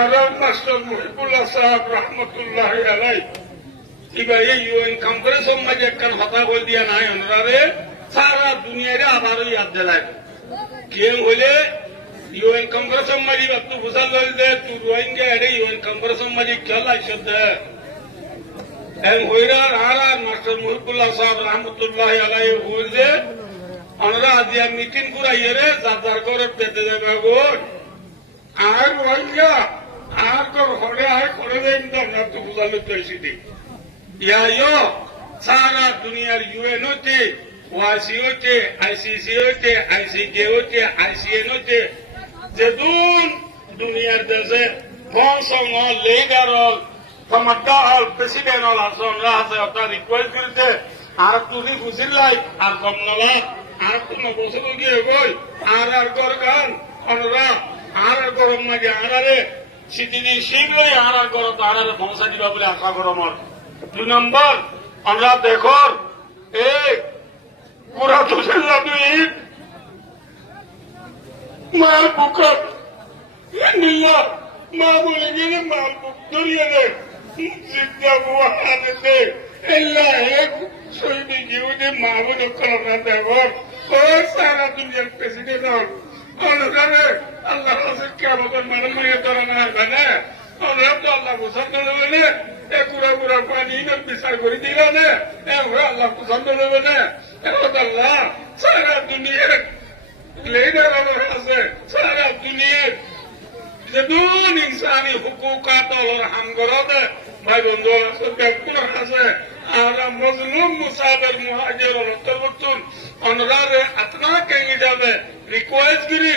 আরাম মাস্টার মহিবুল্লাহ সাহেব রহমতুল্লাহ আলাই এবার এই ইউএন কনফারেন্সের মাঝে একখান কথা বল দিয়া নাই ওনারে সারা দুনিয়ারে আবারও ইয়াদ দিলাই কেউ হলে ইউএন কনফারেন্সের মাঝে একটু বুঝা গেল যে তুই রোহিঙ্গা এরে ইউএন কনফারেন্সের মাঝে খেল আইসদ হইরা আর মাস্টার মহিবুল্লাহ সাহেব রহমতুল্লাহ আলাই হইছে ওনারা আজিয়া মিটিং করাইয়ে রে যার করে পেতে যাবে গো আর রোহিঙ্গা আর কর হরে আর করে দেন না তো বুঝালো তো এসে ইয়া সারা দুনিয়ার ইউএন হচ্ছে ওয়াসি হচ্ছে আইসিসি হচ্ছে আইসিজে হচ্ছে আইসিএন হচ্ছে যেদুন দুনিয়ার দেশে কনসং হল লিডার হল ক্ষমতা হল প্রেসিডেন্ট হল আসনরা আছে অর্থাৎ রিকোয়েস্ট করেছে আর তুমি বুঝির লাই আর কম নলা আর কোন বছর গিয়ে গই আর গর গান অনরা আর গরম মাঝে আরে সিটিনি শীঘ্রই আর গরম আড়ারে পৌঁছা দিবা বলে আশা গরমর 2 নম্বর আমরা দেখো এই পুরা তুষের দুই মাল বুকর নিয়া মা বলে গেলে মাল বুক ধরিয়ে দে জিদ্দা বুয়া হাতে এল্লাহ এক সৈনি জীবনে মা বলে করোনা দেবর ও সারা দুনিয়ার প্রেসিডেন্ট হল অনুসারে আল্লাহ হাসির কেমন মানে মনে ধরা না মানে আমরা তো আল্লাহ পছন্দ নেবে না কুড়া কুড়া পানি বিচার করে দিল না আল্লাহ পছন্দ নেবে না আল্লাহ সারা দুনিয়ার লিডার আছে সারা দুনিয়ার যেদুন ইনসানি হুকুকাত হামগরতে ভাই বন্ধু ব্যাংকুর আছে আর মজলুম মুসাফির মুহাজির অন্তর্ভুক্ত অনরারে আতনা কেঙ্গি যাবে রিকোয়েস্ট করি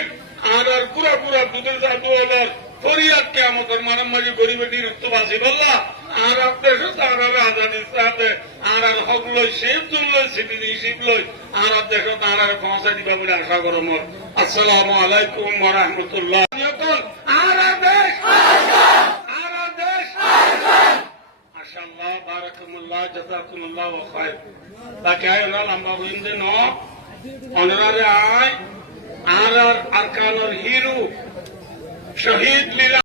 আর পুরা পুরা দুধের জাদু হলার ফরিয়াদ কিয়ামতের মানব মাঝে গরিবেটি রক্তবাসী বললা আর আপনার সাথে আর আজানির সাথে আর হক লই শেপ তুললই সিটি শিব লই আর দেখো তার পৌঁছা দিবা বলে আশা করো মোর আসসালামু আলাইকুম ওয়া রাহমাতুল্লাহ আর দেশ মাশাআল্লাহ বারাকাল্লাহ জাযাকুমুল্লাহ খায়র তাকে আয় না লম্বা হইন্দে ন অনরারে আয় আর আরকানুল হিরু শহীদ লীলা